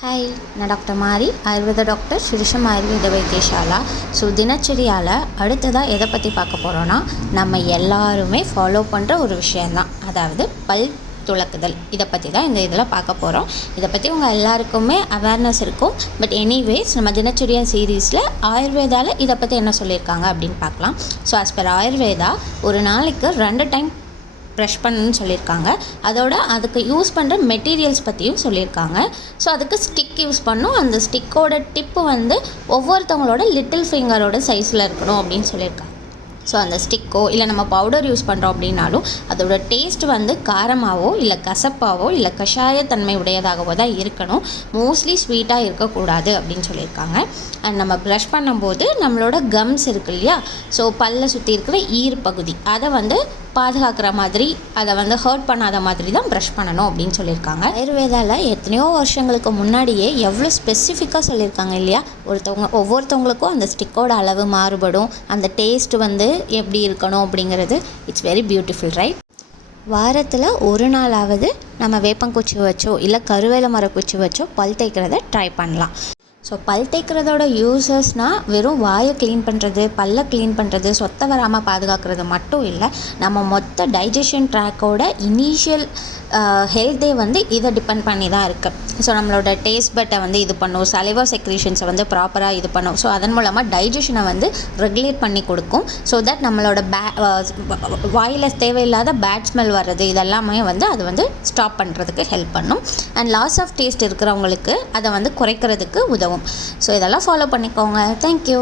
Hi, நான் doctor மாரி, ஆயுர்வேத doctor, ஸ்ரீஷம் ஆயுர்வேத Vaidyasala. So தினச்சரியால் அடுத்ததாக எதை பற்றி பார்க்க போகிறோன்னா, நம்ம எல்லாருமே ஃபாலோ பண்ணுற ஒரு விஷயந்தான். அதாவது பல் துலக்குதல். இதை பற்றி தான் இந்த இதில் பார்க்க போகிறோம். இதை பற்றி உங்கள் எல்லாருக்குமே அவேர்னஸ் இருக்கும். பட் எனிவேஸ், நம்ம தினச்சரியா சீரீஸில் ஆயுர்வேதாவில் இதை பற்றி என்ன சொல்லியிருக்காங்க அப்படின்னு பார்க்கலாம். ஸோ ஆஸ் பர் ஆயுர்வேதா, ஒரு நாளைக்கு 2 டைம் ப்ரஷ் பண்ணணும்னு சொல்லியிருக்காங்க. அதோட அதுக்கு யூஸ் பண்ணுற மெட்டீரியல்ஸ் பற்றியும் சொல்லியிருக்காங்க. ஸோ அதுக்கு ஸ்டிக் யூஸ் பண்ணணும். அந்த ஸ்டிக்கோட டிப்பு வந்து ஒவ்வொருத்தவங்களோட லிட்டில் ஃபிங்கரோட சைஸில் இருக்கணும் அப்படின்னு சொல்லியிருக்காங்க. ஸோ அந்த ஸ்டிக்கோ இல்லை நம்ம பவுடர் யூஸ் பண்ணுறோம் அப்படின்னாலும் அதோட டேஸ்ட் வந்து காரமாகவோ இல்லை கசப்பாகவோ இல்லை கஷாயத்தன்மை உடையதாகவோ தான் இருக்கணும். மோஸ்ட்லி ஸ்வீட்டாக இருக்கக்கூடாது அப்படின்னு சொல்லியிருக்காங்க. அண்ட் நம்ம ப்ரஷ் பண்ணும்போது நம்மளோட கம்ஸ் இருக்கு இல்லையா, ஸோ பல்லை சுற்றி இருக்கிற ஈர் பகுதி அதை வந்து பாதுகாக்கிற மாதிரி, அதை வந்து ஹர்ட் பண்ணாத மாதிரி தான் ப்ரஷ் பண்ணணும் அப்படின்னு சொல்லியிருக்காங்க. ஆயுர்வேதாவில் எத்தனையோ வருஷங்களுக்கு முன்னாடியே எவ்வளோ ஸ்பெசிஃபிக்காக சொல்லியிருக்காங்க இல்லையா. ஒவ்வொருத்தவங்களுக்கும் அந்த ஸ்டிக்கோட அளவு மாறுபடும். அந்த டேஸ்ட் வந்து எப்படி இருக்கணும் அப்படிங்கிறது இட்ஸ் வெரி பியூட்டிஃபுல், ரைட்? வாரத்தில் ஒரு நாளாவது நம்ம வேப்பங்குச்சி வச்சோ இல்லை கருவேல மரக்குச்சி வச்சோ பல் தேய்க்கிறத ட்ரை பண்ணலாம். ஸோ பல் தேய்க்கிறதோட யூசஸ்னால் வெறும் வாயை க்ளீன் பண்ணுறது, பல்லை க்ளீன் பண்ணுறது, சொத்தை வராமல் பாதுகாக்கிறது மட்டும் இல்லை, நம்ம மொத்த டைஜஷன் ட்ராக்கோட இனிஷியல் ஹெல்த்தே வந்து இதை டிபெண்ட் பண்ணி தான் இருக்குது. ஸோ நம்மளோட டேஸ்ட் பட்டை வந்து இது பண்ணும், சலைவா செக்ரீஷன்ஸை வந்து ப்ராப்பராக இது பண்ணும். ஸோ அதன் மூலமாக டைஜஷனை வந்து ரெகுலேட் பண்ணி கொடுக்கும். ஸோ தட் நம்மளோட வாயில் தேவையில்லாத பேட் ஸ்மெல் வர்றது இதெல்லாமே வந்து அது வந்து ஸ்டாப் பண்ணுறதுக்கு ஹெல்ப் பண்ணும். அண்ட் லாஸ் ஆஃப் டேஸ்ட் இருக்கிறவங்களுக்கு அதை வந்து குறைக்கிறதுக்கு உதவும். ஸோ இதெல்லாம் ஃபாலோ பண்ணிக்கோங்க. தேங்க்யூ.